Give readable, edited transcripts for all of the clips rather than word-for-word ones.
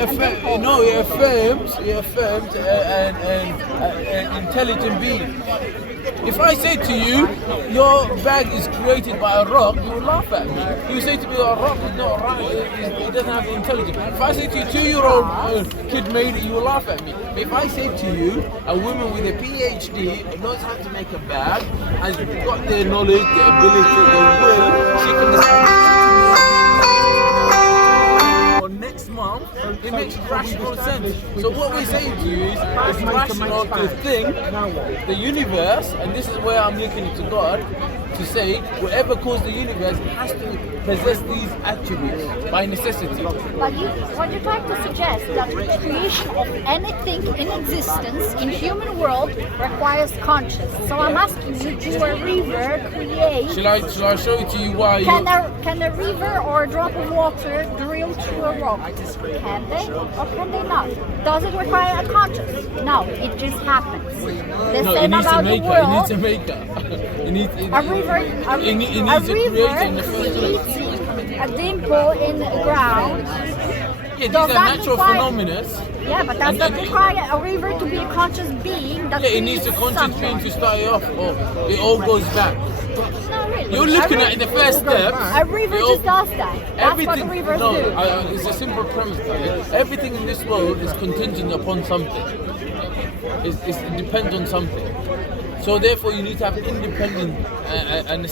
It affirms an intelligent being. If I say to you, your bag is created by a rock, you will laugh at me. You say to me, a rock is not right, it doesn't have intelligence. If I say to you, 2-year-old kid made it, you will laugh at me. If I say to you, a woman with a PhD knows how to make a bag, has got the knowledge, the ability, the will, she can next month, it makes rational sense. So what we're saying to you is it's rational to think the universe, and this is where I'm linking it to God, to say whatever caused the universe has to possess these attributes by necessity. But what you're trying to suggest that the creation of anything in existence in human world requires conscience. So I'm asking you, do a river create? Shall I show it to you why? Can a river or a drop of water drill through a rock? Can they or can they not? Does it require a conscience? No, it just happens. The same about the world. It needs a maker. A river creates a dimple in the ground. Yeah, these are natural phenomena. Yeah, but does that require a river to be a conscious being? That it needs a conscious being to start it off, or it all goes back. No, really. You're looking at the first steps. A river just does that. That's what rivers do. It's a simple premise. Everything in this world is contingent upon something. It depends on something. So therefore, you need to have independent and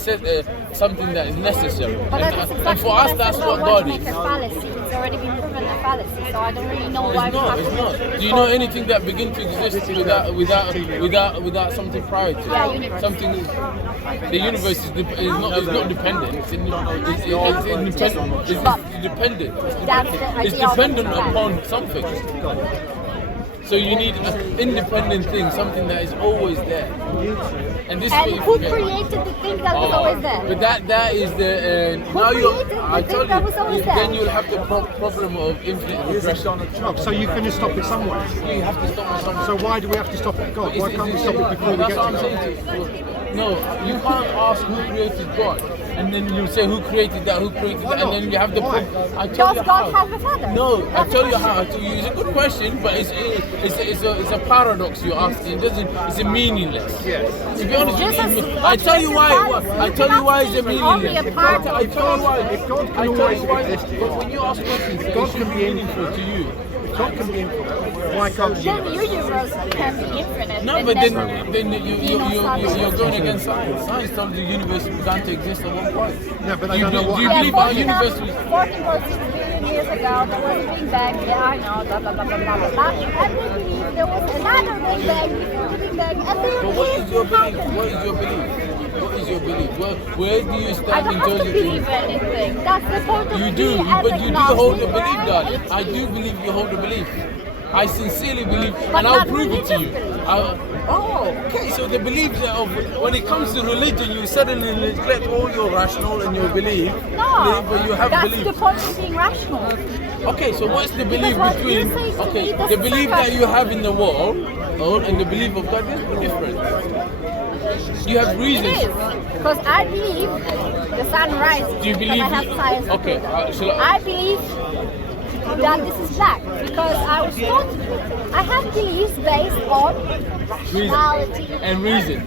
something that is necessary. But and for us, that's what God is. It's already been proven a fallacy, so I don't really know why we have to. It's not. Do you know anything that begins to exist without something prior to it? Yeah, universe. Something. The universe is not dependent. It's dependent. It's dependent upon something. So you need an independent thing, something that is always there. And who created the thing that was always there? But that is the then you'll have the problem of infinite regression. So you can stop it somewhere. You have to stop it somewhere. So why do we have to stop it at God? Why can't we stop it before we get to God? No, you can't ask who created God, and then you say who created that, and then you have the problem. Does God have a father? No, I tell you how. It's a good question, but it's a paradox you're asking. It's a meaningless. Yes. To be honest with you, I tell you why. I tell you why it's a meaningless. I tell you why. If God can always exist, but when you ask questions, God can be meaningful to you. God can be infinite. Why can't the universe? Then the universe can be infinite. No, but then you're going against science. Science told the universe began to exist at one point. Yeah, but I don't know what. Do you believe our universe was 14.6 billion years ago there was a Big Bang? Yeah, I know. Blah blah blah blah blah blah. And we believe there was another Big Bang before the Big Bang, and then But what is your belief? What is your belief? What is your belief? Where do you stand in terms of believe anything. That's the point of You do, but you do hold a belief, darling. I do believe you hold a belief. I sincerely believe, and I'll prove it to you. Okay, so the belief of when it comes to religion, you suddenly neglect all your rational and your belief. No, but you have that's belief. the point of being rational. Okay, so what's the belief between the belief that you have in the world and the belief of God is different. You have reasons. It is, because I believe the sun rises. Do you believe? I have science. Okay, I believe that this is black because I was taught I have beliefs based on rationality and reason.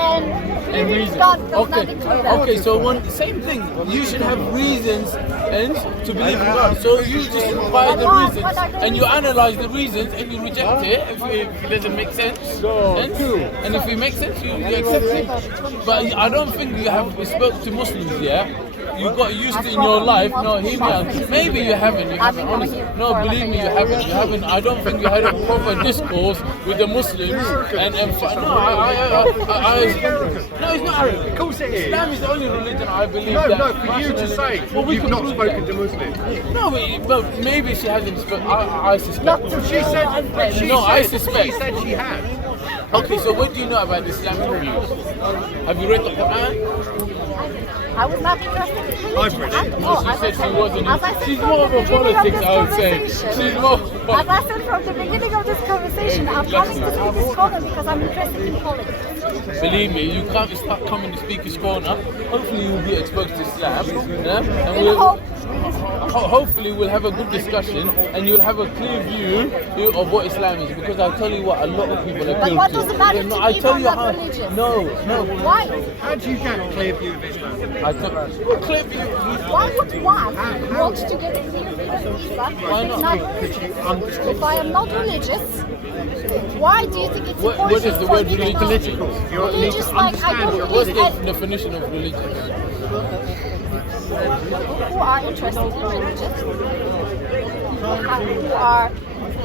And reason. God does not include that. Okay, so same thing. You should have reasons and to believe in God. So you just buy the reasons and you analyze the reasons and you reject it if it doesn't make sense. And if it makes sense, you accept it. But I don't think you have spoke to Muslims yet. You got used to in your life. No, hear me out. Maybe you haven't. Honestly. No, believe me, you haven't. You haven't. I don't think you had a proper discourse with the Muslims. No, it's not arrogant. Of course it is. Islam is the only religion I believe. No, for you to say you've not spoken to Muslims. No, but maybe she hasn't spoken. I suspect. She said. I suspect. She said she had. Okay, so what do you know about Islamic views? Have you read the Quran? I was not interested in religion. I've read it. She said she wasn't. She's more of a politics, I would say. She's more. As I said from the beginning of this conversation, I'm coming to see this corner because I'm interested in politics. Believe me, you can't start coming to Speaker's Corner. Hopefully you'll be exposed to Islam. Yeah? And hopefully we'll have a good discussion and you'll have a clear view of what Islam is. Because I'll tell you what, a lot of people are guilty. But what does it matter to me if I'm not religious? No. Why? How do you get a clear view of Islam? Clear view. Why would one want to get a clear view of Islam if it's not religious? If I am not religious, why do you think it's important What is the word for me to know? political? Religious, like I don't What's believe the definition of religious? who are interested in religion, who are,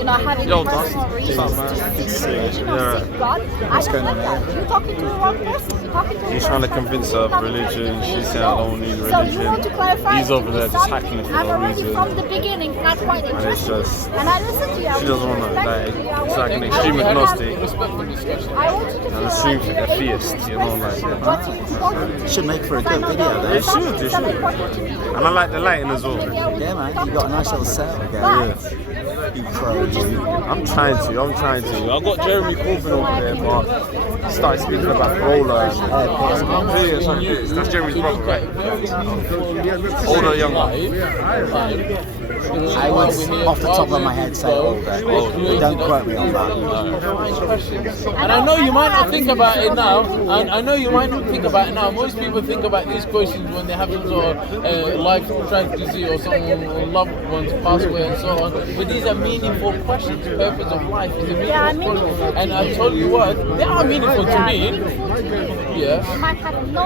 having personal reasons to seek religion or seek God. I don't like that. You're talking to the wrong person. You're talking to He's trying to convince her of religion. She's saying I don't need religion. So you want to clarify? He's over there just hacking it for I'm no already reason. from the beginning not quite interested. And I listen to you. She doesn't want to, it's like an extreme agnostic. Respectful discussion. I want you to And assume a theist, what's important. It should make for a good video, though. It should. And I like the lighting as well. Yeah, man, you got a nice little setup again. You pros. I'm trying to. I've got Jeremy Corbyn over there, but he started speaking about Roller. That's Jeremy's brother, right? Older or younger? I would, off the top of my head, say older. Don't quote me on that. And I know you might not think about it now. Most people think about these questions when they have some sort of life tragedy or someone loved ones pass away and so on. But these are meaningful questions. The purpose of life is a meaningful question. And I tell you what, they are meaningful to me. Yeah.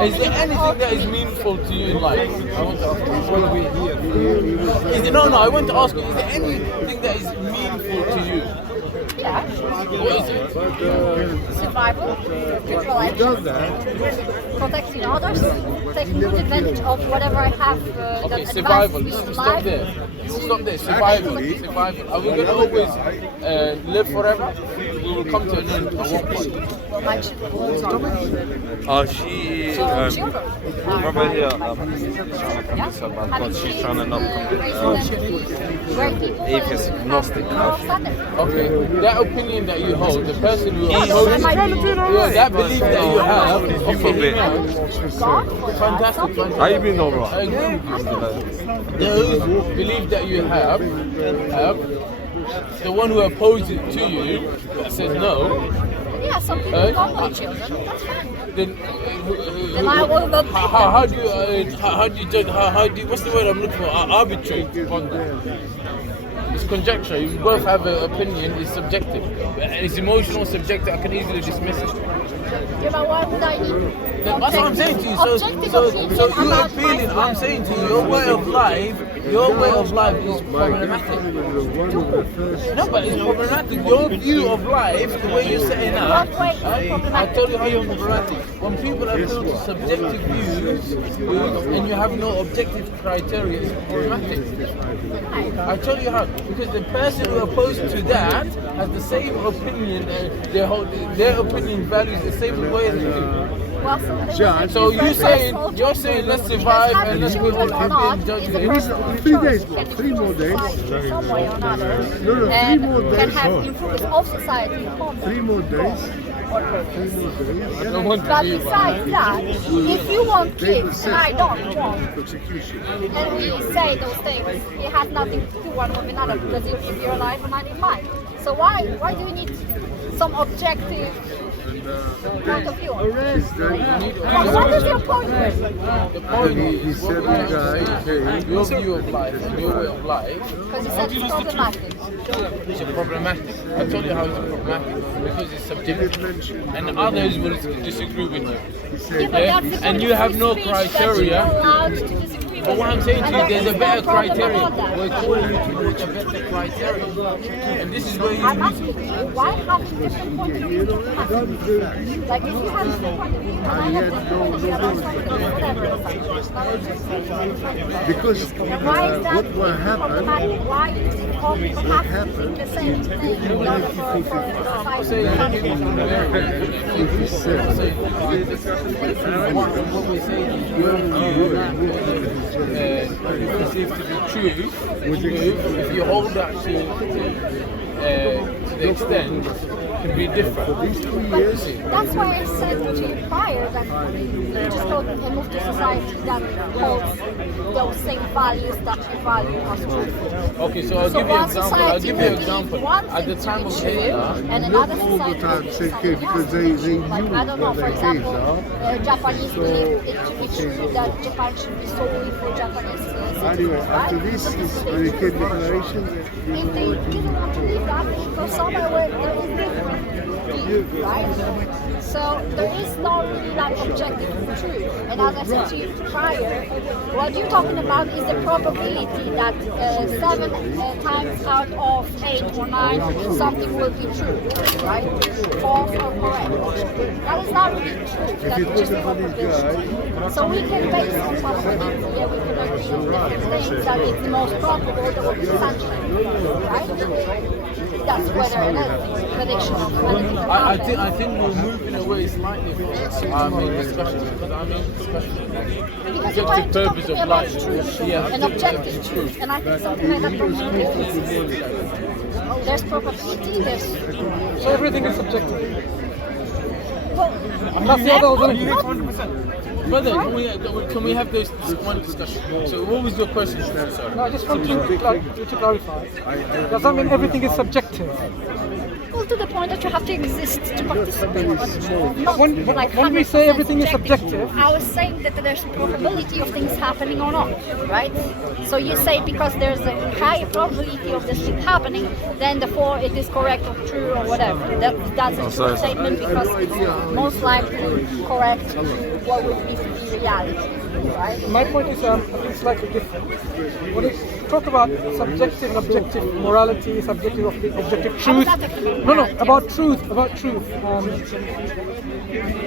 Is there anything that is meaningful to you in life? I want to ask you. I want to ask you, is there anything that is meaningful to you? Yeah. What is it? Survival, protecting others, taking good advantage of whatever I have. Okay, survival. Stop there. Survival. Are we going to always live forever? We will come to an end at one point. My children. Brother here, she's trying to not atheist, agnostic. Okay, that opinion that you hold, the person who opposes that belief that you have, okay, fantastic. How you been, though, bro? Those belief that you have, the one who opposes it to you, that says no. Yeah, some people don't want children. That's fine. Then I will not. how do you judge? What's the word I'm looking for? Arbitrate on that. It's conjecture. You both have an opinion. It's subjective. It's emotional, subjective. I can easily dismiss it. Yeah, but why would I need? That's what I'm saying to you. So you're appealing. I'm saying to you, your way of life is problematic. No, but it's problematic. Your view of life, the way you're setting up, I'll tell you how you're problematic. When people are built to subjective views and you have no objective criteria, it's problematic. I'll tell you how. Because the person who opposed to that has the same opinion, their opinion values the same way as you do. So you're saying let's survive and let's be all happy and judge it. 3 days more, 3 more days. Some way or another. No, 3 more Can days. have improvements of society. 3 more days. I don't want to But be besides that, if you want kids and I don't want, Execution. and we say those things, it has nothing to do one with another because you live your life and I live mine. So why do we need some objective point of view? What is your point? The point is, your view of life and your way of life Because you said it's problematic. is problematic. I told you how it's problematic because it's subjective, and others will disagree with you. Yeah, but that's the And you have no freedom of speech that criteria. you're allowed to disagree with. But what I'm saying to you, there's a better criteria. About that. We're calling you towards a better criteria. And this is where you I'm asking you, why have different point of view? Like if you have different point of view, and I have different point of view, that's why you don't have Because why is that what happened, problematic? Why do all people have to think the same thing in order for society? what we're saying is your view perceived to be true. If you hold that to the extent can be different. That's why I said to you prior that you just go and move to society that holds those same values that you value as truth. Okay, so I'll give you an example. I'll give you an example. At the time of Hitler, and another all the society time believes say something cave because else. they Like, knew I don't know, that for they caves, example, Japanese believe it to be true that Japan should be solely for Japanese citizens, Anyway, right? after this is the Kid Declaration. If they didn't want to leave that, go somewhere where there is different, right? So there is not really that objective truth. And as I said to you prior, what you're talking about is the probability that 7 times out of 8 or 9 something will be true, right? False or correct. That is not really true. That's just a probability. So we can base on probability. Yeah, we can agree on different things that it's the most probable that will be sanctioned, right? That's whether it is prediction of when it will happen. I think we're moving away slightly from our main discussion, because our main discussion Because you wanted to talk to me about truth, Yeah, and objective truth, and I think something like that probability. There's probability, there's... So everything is subjective. Well, That's the other alternative. Brother, can we have this one discussion? So what was your question? Sorry. No, I just want to clarify. Does that mean everything is subjective? well, to the point that you have to exist to participate. Not When like we 100% say everything is subjective, I was saying that there's a probability of things happening or not, right? So you say because there's a high probability of this thing happening, then therefore it is correct or true or whatever. That's a true statement because it's most likely correct to what would be reality, right? my point is I think slightly different. When you talk about subjective and objective morality, subjective objective truth, no, about truth,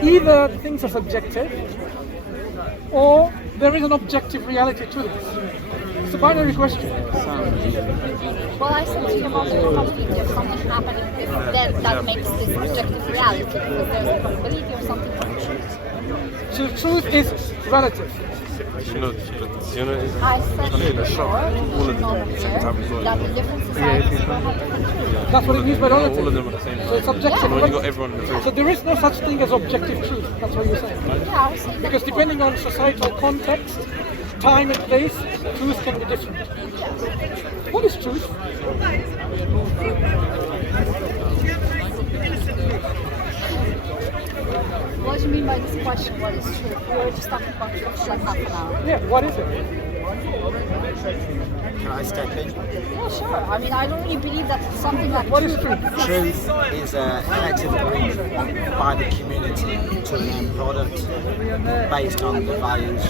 either things are subjective or there is an objective reality to this. It's a binary question. Well, I said to you about the probability of something happening, then that makes this objective reality because there's a probability of something happening. So the truth is relative. I said before, that the different societies will have different truths. That's what it means by relative. All of them are the same. So it's objective. Yeah. When you got everyone in the So there is no such thing as objective truth. That's what you're saying. Yeah, I was saying that Because before. depending on societal context, time and place, truth can be different. What is truth? What do you mean by this question? What is true? We were just talking about truth like half an hour. Yeah, what is it? Can I step in? Yeah, sure. I mean, I don't really believe that something like What is truth? Truth is a collective agreement by the community to an end product based on the values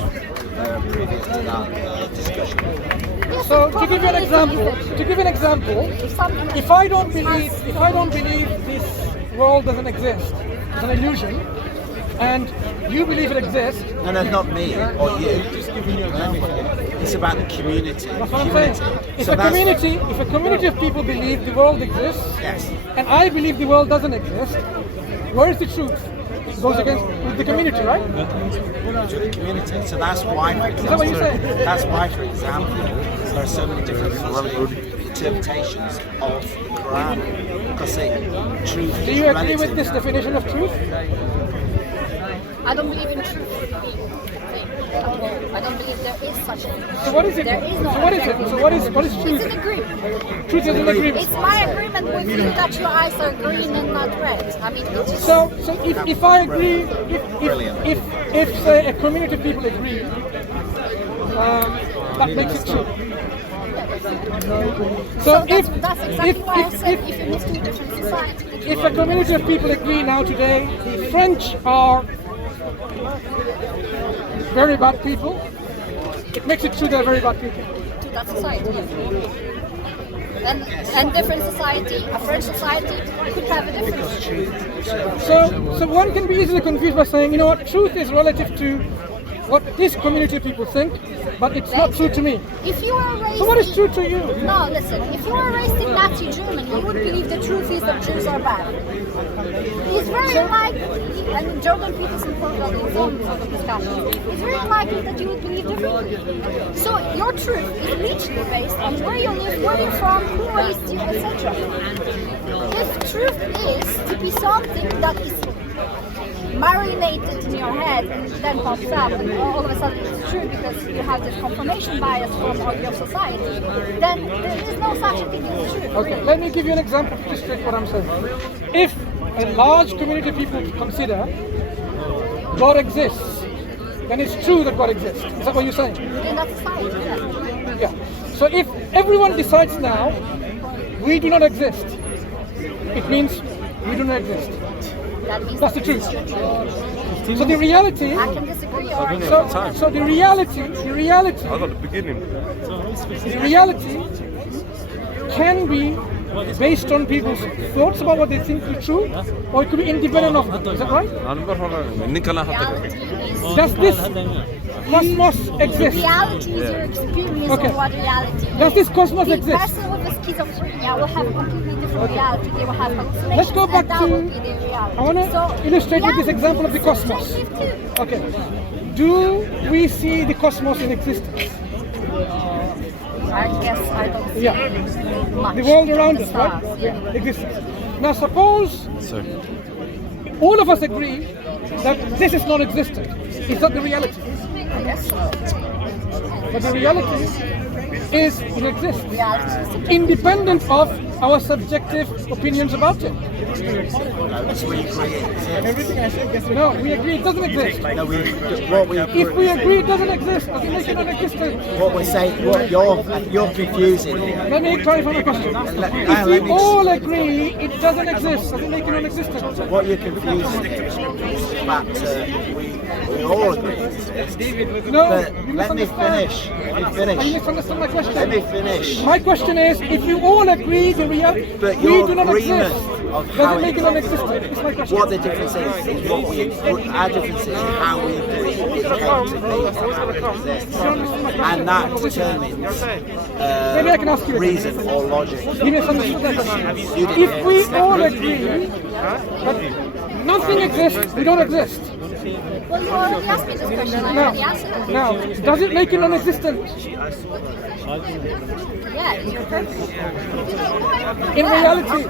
previous to that discussion. Yes, So the to give you an probability example, is something if I don't believe this world doesn't exist, it's an illusion, and you believe it exists, No, not me or you. It's about the community. that's what I'm saying. If So a that's- community of people believe the world exists, Yes. and I believe the world doesn't exist, where is the truth? It goes against with the community, right? To the community. So that's why, for example, that what you're saying? that's why, for example, there are so many different interpretations of the Quran because truth Do is you agree relative. with this definition of truth? I don't believe in truth. I don't believe there is such a thing. So what is it? There is no So what is it? objective So what is It's truth? an agreement. Truth is an agreement. It's my agreement with you that your eyes are green and not red. I mean, it's just... So if I agree, Brilliant. if say a community of people agree, that makes it true. So that's exactly why I said if you move to a different society. if a community of people agree now today, the French are very bad people, it makes it true they're very bad people. To that society. And different society, a French society could have a different truth. So one can be easily confused by saying, you know what, truth is relative to what this community of people think, but it's not true to me. If you were raised So what is true to you? No, listen. If you were raised in Nazi Germany, you would believe the truth is that Jews are bad. It's very likely, and Jordan Peterson probably informed of the discussion, it's very likely that you would believe differently. So your truth is literally based on where you live, where you're from, who raised you, etc. If truth is to be something that is marinated in your head and then pops up and all of a sudden it's true because you have this confirmation bias from your society, then there is no such a thing as truth. Okay, let me give you an example to illustrate what I'm saying. If a large community of people consider God exists, then it's true that God exists. Is that what you're saying? In that society, yeah. Yeah. So if everyone decides now, we do not exist, it means we do not exist. That means That's the that truth. it's true. So the reality, I can disagree or so the reality I got the beginning. can be based on people's thoughts about what they think is true, or it could be independent of them. Is that right? reality is Does this cosmos exist? reality is your experience Okay. of what reality is. Does this cosmos The exist? person with a schizophrenia will have a completely different reality. They will have hallucinations. Let's go back and that to- will be their reality. I wanna So, illustrate with this reality example of the is cosmos. subjective too. Okay. Do we see the cosmos in existence? I guess I don't see Yeah. much. The world around The us, right? stars, yeah. Existence. Now suppose all of us agree that this is non-existent. Is that the reality? I guess so. But the reality is it exists, Reality is subjective. independent of our subjective opinions about it. Unless we agree it exists. No, we agree it doesn't exist. No, If we agree it doesn't exist, does it make it non-existent? what we're saying, what you're confusing here. Let me clarify my question. If we all agree it doesn't exist, does it make it non-existent? What you're confusing is the fact that we all agree it exists. No, But you let me misunderstand. finish. Let me You finish. misunderstand my question. Let me finish. My question is, if you all agree the reality, But we your do not agreement exist, of does how it make it it non-existent? It's my question. What the difference is what our difference is how we agree it came to be and how it exists. And that determines Maybe I can ask you again. reason or logic. You misunderstood my question. If we all agree that nothing exists, we don't exist. Well, you already asked me this question. I Now, already answered it. now, does it make it non-existent? Yeah, you're perfect. In reality,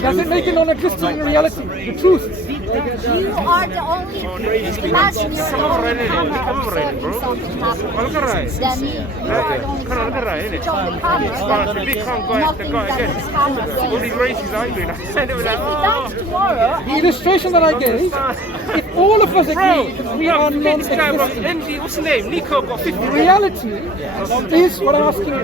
does it make it non-existent in reality? The truth. You are the only, imagine you're the only camera observing something happening. Then you are the only camera. Switch on the camera, then nothing that this camera says. If that's tomorrow, The illustration that I gave, if all of us agree that we are non-existent, What's the name? Nico got 50. reality is what I'm asking you.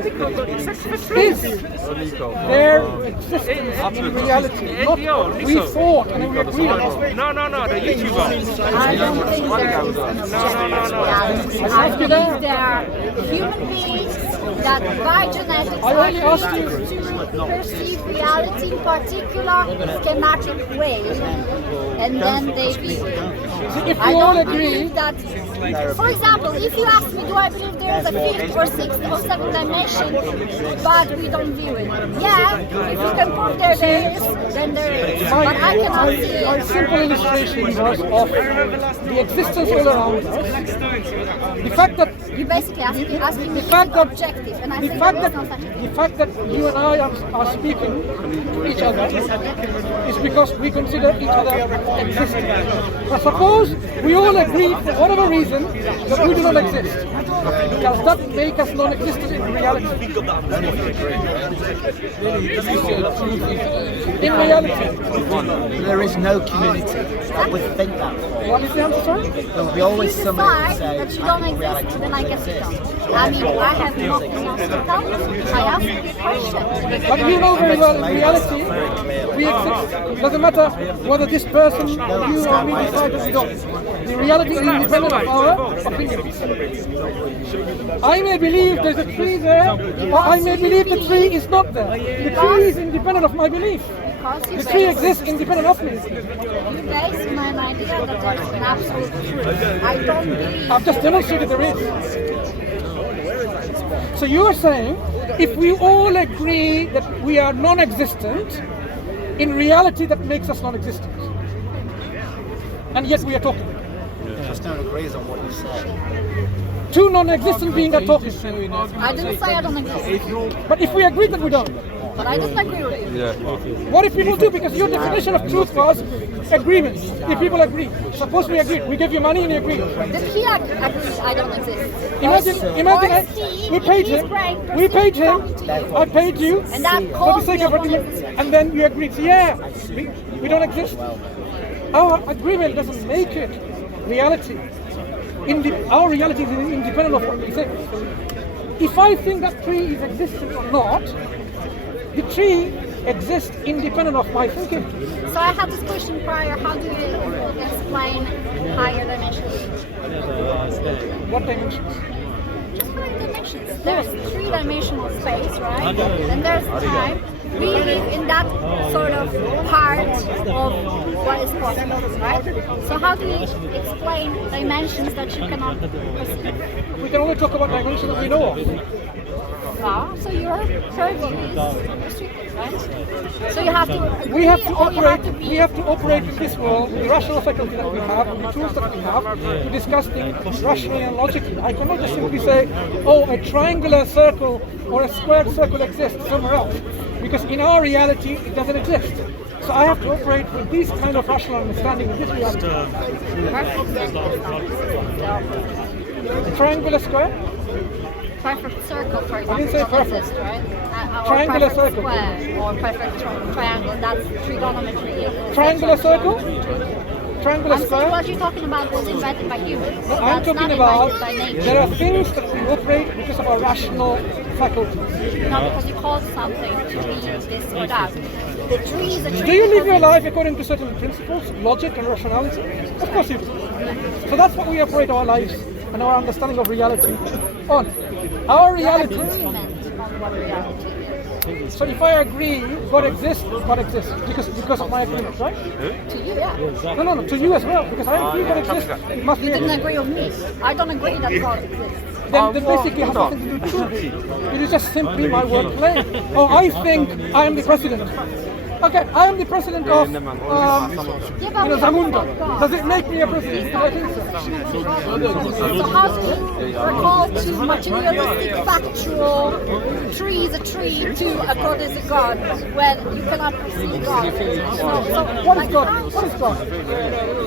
Is there existence in reality? Not we thought and we agreed about. No, the YouTuber. I don't think there is an objective reality. I believe there are human beings that by genetics I are only asked you- able to perceive reality in particular schematic way, and then they If I we all don't agree, believe that. For example, if you ask me, do I believe there is a fifth or sixth or seventh dimension, but we don't view it? Yeah, if you can prove there is, then there is. But I cannot see my it. simple illustration was of the existence all around us. The fact that You basically asking me, is fact it that- objective? And I the say, fact no, that it's not such a thing. the fact that you and I are speaking to each other is because we consider each other existing. But suppose we all agree for whatever reason that we do not exist. Does that make us non-existent in reality? In reality, There is no community that would think that. what is the answer, sorry? There will be If always you somebody who decide says that you don't exist, then I guess you don't. I mean, I have nothing else to tell you. I asked you the question. But you know very well in reality, we exist. It doesn't matter whether this person, you or me decide that we don't. The reality is independent of our opinions. I may believe there's a tree there, or I may believe the tree is not there. The tree is independent of my belief. Because you The tree base- exists independent of me. You base my idea that there is an absolute truth. I don't believe. I've just demonstrated there is. So you are saying, if we all agree that we are non-existent, in reality that makes us non-existent. And yet we are talking. Just don't agree on what you say. Two non-existent beings are talking. I didn't say I don't exist, But if we agree that we don't, but I didn't agree with you. what if people do? Because your definition of truth was agreement. If people agree. Suppose we agree. We give you money and you agree. Did he agree I don't exist? Imagine we paid him. We paid him. I paid you. And that For the calls sake me of a argument. And then you agreed. So yeah, we don't exist. Our agreement doesn't make it reality. Our reality is independent of what we say. If I think that tree is existent or not, the tree exists independent of my thinking. So I had this question prior. How do you explain higher dimensions? What dimensions? Just higher dimensions. There's three-dimensional space, right? And there's time. We live in that sort of part of what is possible, right? So how do you explain dimensions that you cannot perceive? We can only talk about dimensions that we know of. So your purview is restricted, right? So you have to agree, We have to or you operate. have to be- We have to operate in this world with the rational faculty that we have, and the tools that we have to discuss things rationally and logically. I cannot just simply say, "Oh, a triangular circle or a squared circle exists somewhere else," because in our reality it doesn't exist. So I have to operate with this kind of rational understanding of this reality. A triangular square. perfect circle, for example, didn't say don't perfect. exist, right? Or Triangular perfect circle. square, or perfect triangle, that's trigonometry. Triangular circle. Triangular I'm saying square. what you're talking about was invented by humans. I'm That's talking not about invented by nature. there are things that we operate because of our rational faculties. Not because you call something to be this or that. The tree is a tree. Do you live because your life according to certain principles, logic and rationality? Of course you do. So that's what we operate our lives and our understanding of reality on. Our reality. agreement on what reality is. So if I agree God exists because of my agreement, right? To you, yeah. No, to you as well, because I agree God exists. It must be You didn't agree with me. I don't agree that God exists. then basically has nothing to do with truth. It is just simply my wordplay. Oh, I think I am the president. Okay, I am the president of Zamunda. Does it make me a president? I think so. So how do you recall to materialistic, factual, tree is a tree, to a God is a God, when you cannot perceive God? So What is God? What is God?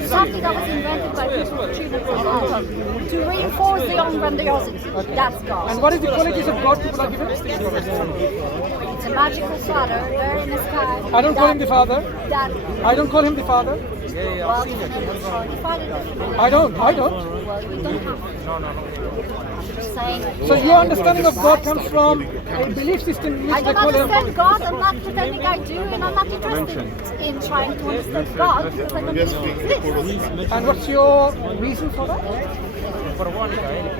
something that was invented by people to achieve themselves, to reinforce their own grandiosity. That's God. And what is the qualities of God people are given? It's a magical father there in the sky. I don't call him the Father. That, I don't call him the Father. well, you can never call him the father. Definitely. I don't. Well, we don't have to. Saying, So your understanding of God comes from a belief system in I which they don't call him. understand God. I'm not pretending I do, and I'm not interested in trying to understand God because I don't think He exists. And what's your reason for that?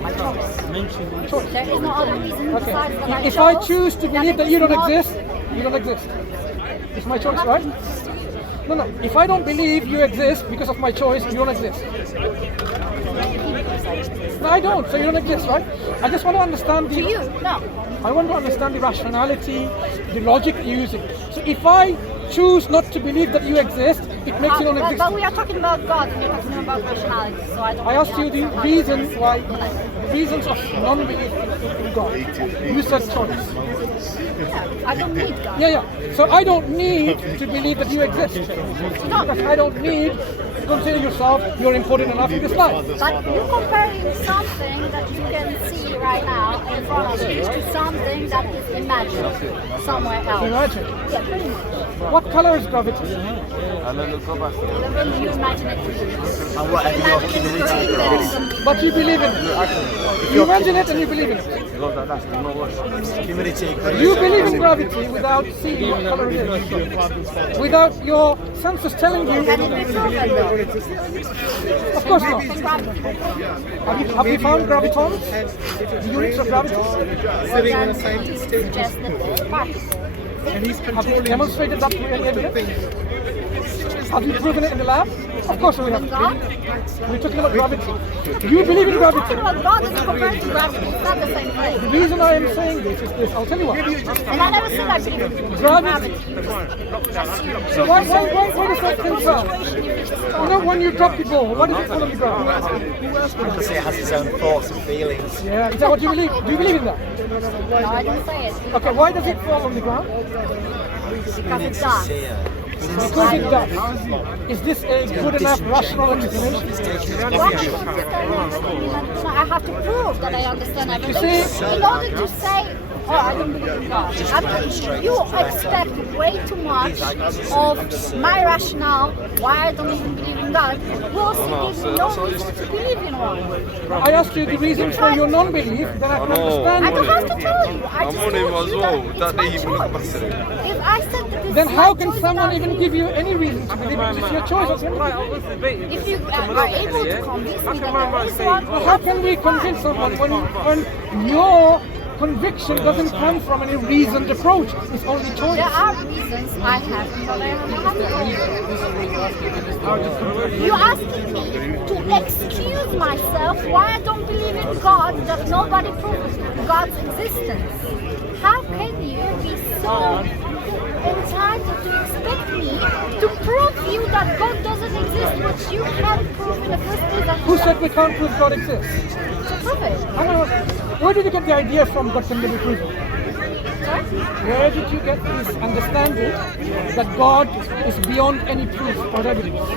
My choice. There is no other reason besides that I If I chose choose to believe it that is you don't not- exist, you don't exist. It's my choice, right? No. If I don't believe you exist because of my choice, you don't exist. No, I don't. So you don't exist, right? I just want to understand To the. you, no. I want to understand the rationality, the logic you're using. So if I choose not to believe that you exist, it makes you But non-existent. we are talking about God, and you're talking about rationality. So I don't. I asked you the reasons why, reasons of non-belief in God. You said choice. I don't need God. Yeah. So I don't need to believe that you exist. Because I don't need to consider yourself, you're important enough in this life. But you're comparing something that you can see right now in front of you to something that is imagined somewhere else. Imagine. Yeah, pretty much. What color is gravity? When you imagine it to be. And whatever your Imagine it community to be is. some- But you believe in it. You imagine it and you believe in it. Community You believe in gravity without seeing what color it is. Without your senses telling you. Can it be proven though? Of course not. Can gravity be proven? Have you found gravitons? The units of gravity? Sitting on a scientist stage. Suggest that there's particles. Have you demonstrated that through any evidence? Have you proven it in the lab? Of course we have. God? We're talking about gravity. You believe in gravity. Talking about God is compared to gravity. It's not the same thing. The reason I am saying this is this. I'll tell you why. And I never said I believe in Gravity. So why does that thing fall? You know, when you drop the ball, what does it fall on the ground? Because it has its own thoughts and feelings. Yeah, is that what you believe? Do you believe in that? No, I didn't say it. Okay, why does it fall on the ground? Because it does. Because it does. Is this a good enough rational explanation? Why do you understand everything? I have to prove that I understand everything. You see- In order to say, oh, I don't believe in God. You expect way too much of my rationale, why I don't even believe in God. Plus, you give me no reason to believe in one. I asked you the reason for your non-belief, then I can understand. I don't have to tell you. I just on him told as you well. that That it's day my you look choice. back. If I said that it's Then my how can choice, someone then even give you any reason to believe it? It's your choice. At the end of the day. if you are able to convince me that there is one, How can we convince someone when your conviction doesn't come from any reasoned approach? It's only choice. there are reasons I have, but I have You're asking me to excuse myself why I don't believe in God, that nobody proves God's existence. How can you be so entitled to expect me to prove you that God doesn't exist, which you can't prove in the first place? That Who said we can't prove God exists? to prove it? I don't know. Where did you get the idea from God can never prove it? Sorry? Where did you get this understanding that God is beyond any proof or evidence?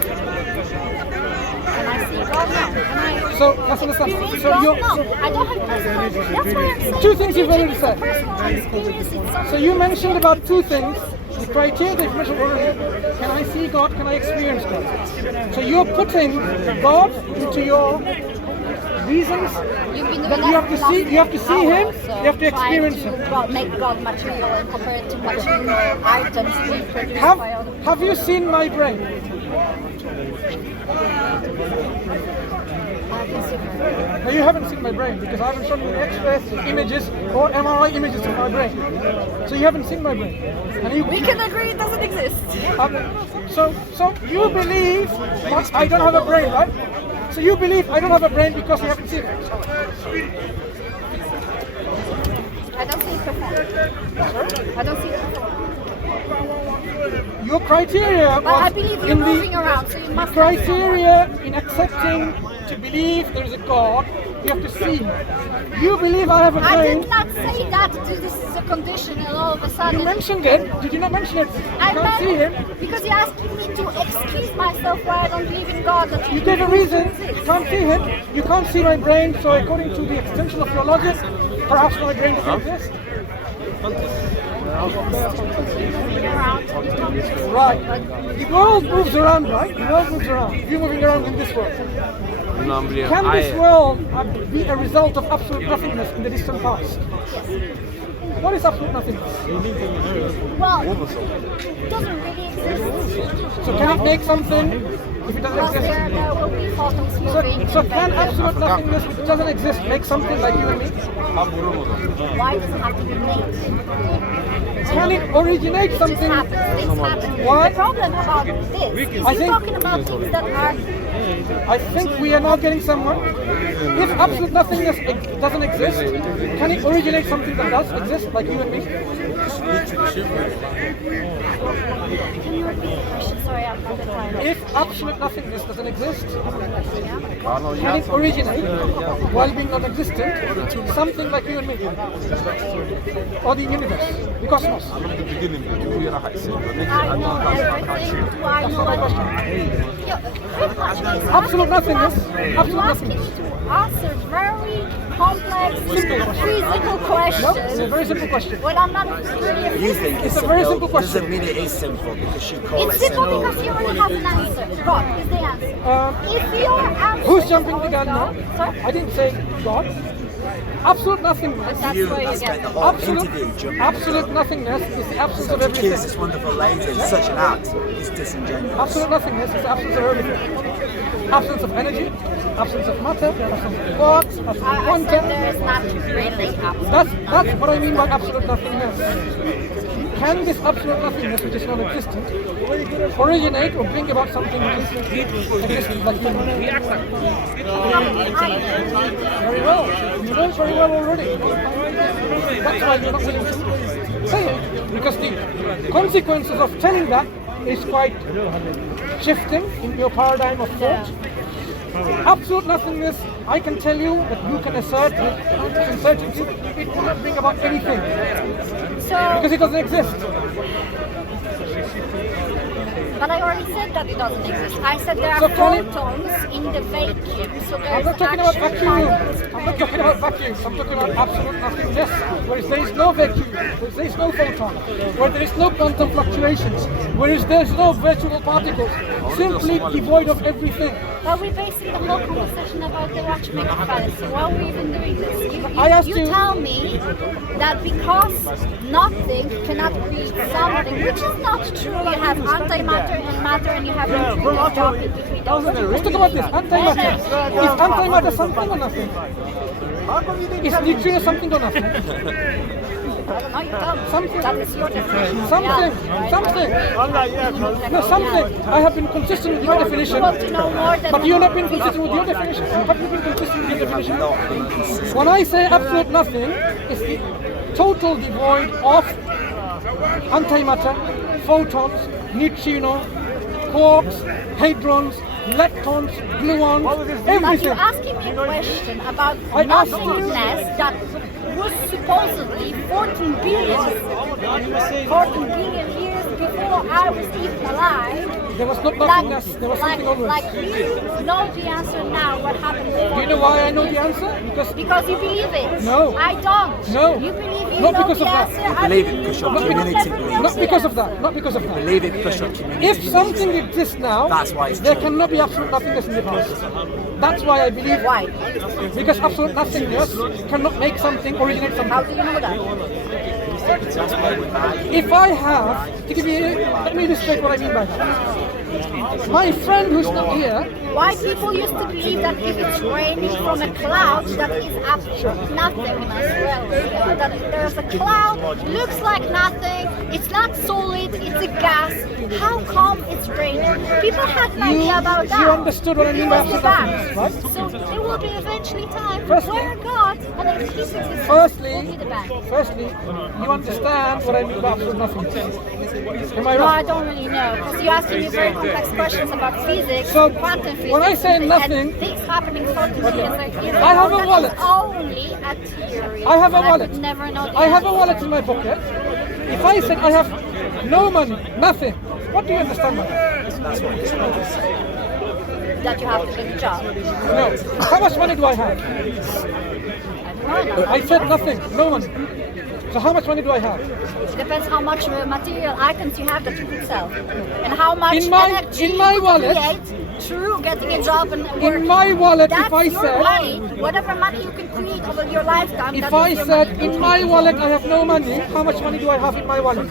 Can I see God now? Can I So let's understand. experience So God? you're, No, I don't have personal. That's why I'm saying Two things you've already religion is said. a personal experience. It's so something. you mentioned about two things. The criteria that you mentioned already. Can I see God? Can I experience God? So you're putting God into your reasons. You've been doing But that you have to for the see- you have to last see hour him, or so, you have to trying experience him. make God material and compare it to material items being produced Have, by other people. have you seen my brain? No, you haven't seen my brain because I haven't shown you the X-ray images or MRI images of my brain. So you haven't seen my brain. And you, We can agree it doesn't exist. so you believe what, I don't have a brain, right? So you believe I don't have a brain because you haven't seen it. I don't see it perform. I don't see it perform. Your criteria But I was believe you're in moving the around, so you must criteria in accepting to believe there is a God. You have to see him. You believe I have a I brain. did not say that this is a condition and all of a sudden. You mentioned it. Did you not mention it? You I can't see him. because you're asking me to excuse myself why I don't believe in God. That You gave a reason. You can't see him. You can't see my brain. So according to the extension of your logic, perhaps my brain doesn't exist. Right. The world moves around, right? The world moves around. You're moving around in this world. Can this world be a result of absolute nothingness in the distant past? What is absolute nothingness? Well, it doesn't really exist. So can it make something if it doesn't Because exist? there will be photons moving. So can absolute nothingness, if it doesn't exist, make something like you and me? Why does it have to be made? Can it originate Things something? happen. Things happen. Why? The problem about this is I you're think- talking about things that are. I think we are now getting somewhere. If absolute nothingness doesn't exist, can it originate something that does exist, like you and me? Can you repeat the question? Sorry, I'm not tired. If absolute nothingness doesn't exist, Yeah. can it originate, while being non-existent, something like you and me? Or the universe, the cosmos? I know everything. Do I know what? Absolute nothingness. You're Absolute asking me nothingness. to answer very complex, physical No, questions. it's a very simple question. When I'm not really a You think It's it's a very simple, simple question. doesn't mean it is simple because you call It's it simple simple. because you already have an answer. God is the answer. If your answer Who's is jumping the always gun now? God, sorry? I didn't say God. Absolute nothingness. That's You where you spent the get. whole interview jumping. Absolute nothingness is the absence of To accuse everything. this wonderful lady such an act is disingenuous. Absolute nothingness is the absence of everything. Absence of energy, absence of matter, absence of quarks, absence of I said quantum. there is not really absolute. That's what I mean by absolute nothingness. can this absolute nothingness, which is non-existent, originate or bring about something which is existent, like human? Very well. You know it very well already. That's why you're not willing to say it, because the consequences of telling that is quite shifting in your paradigm of thought. Absolute nothingness, I can tell you that you can assert with certainty, it will not bring about anything. Because it doesn't exist. But I already said that it doesn't exist. I said there are photons in the vacuum. So I'm not talking about vacuum. I'm not talking about vacuum. I'm talking about absolute nothingness, where there is no vacuum, where there is no photon, where there is no quantum fluctuations, where there is no virtual particles, simply devoid of everything. But we're basing the whole conversation about the watchmaker fallacy. Why are we even doing this? You tell me that because nothing cannot create something, which is not true. You have antimatter and matter, and you have infinite drop in between those. Let's talk about this. Antimatter. Is antimatter something or nothing? Is neutrino something or nothing? I don't know, you tell me. Something. That is your definition. Something. Yeah. Something. No, something. I have been consistent with my definition. You want to know more than But you have not been consistent with your definition. Have you been consistent with your definition? When I say absolute nothing, it's the total devoid of antimatter, photons, neutrino, quarks, hadrons, leptons, gluons, But everything. you're asking me a question about I asked you. nothingness that was supposedly 14 billion years before I was even alive. There was not nothingness, there was something always. Like you know the answer now, what happened before. Do you know why I know the answer? Because you believe it. No. I don't. No. You believe you Not know because the of that. answer. You I believe it because your you community never believes know Not the because of answer. that. Not because of that. Believe it because your community. If something exists now, That's why it's there true. cannot be absolute nothingness in the past. That's why I believe. Why? Because absolute nothingness cannot make something originate How something. do you know that? If I have to give you, let me illustrate what I mean by that. My friend who's not here, Why people used to believe that if it's raining from a cloud, that is absolute nothingness. Well, that there's a cloud, looks like nothing, it's not solid, it's a gas. How come it's raining? People had an idea about that. you understood what I mean by absolute nothingness, right? So there will be eventually time Firstly- where God and then His existence Firstly, will be the bank. you understand what I mean by absolute nothingness. Am I No, I right? don't really know, because you're asking me very complex questions about physics, So, quantum physics, when I say nothing- and things happening 40 million years I have a that wallet. is only a theory. I have a and wallet. I could never know the I have a answer. wallet in my pocket. If I said I have no money, nothing, what do you understand by that? That you have to get a job. No. How much money do I have? I don't know. I said nothing, no money. So how much money do I have? It depends how much material items you have that you could sell, and how much In my- energy in my you could wallet- create through getting a job and working. In my wallet, That's if I your said, money, whatever money you can create over your lifetime. if that I is your said money. in my wallet I have no money, how much money do I have in my wallet?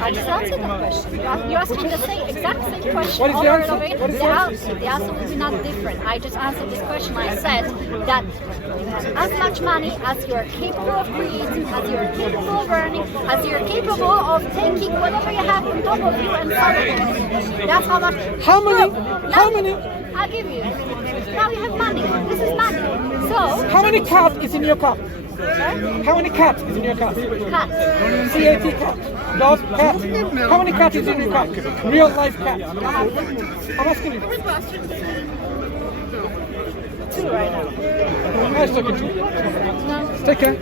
I just answered that question. You're asking the exact same question. What is the over and answer? over again. What is the answer? The answer will be not different. I just answered this question. I said that you have as much money as you are capable of creating, as you are capable of earning, as you are capable of taking whatever you have on top of you and selling it. That's how much. How many? Look, How now- many? I'll give you. Now you have money. This is money. So, How many cat is in your cup? How many cat is in your cup? cut. C-A-T cat. Dog, cat. How many cat is in your cup? Real life cat. I'm asking you. Two right now. Nice talking to you. Take care.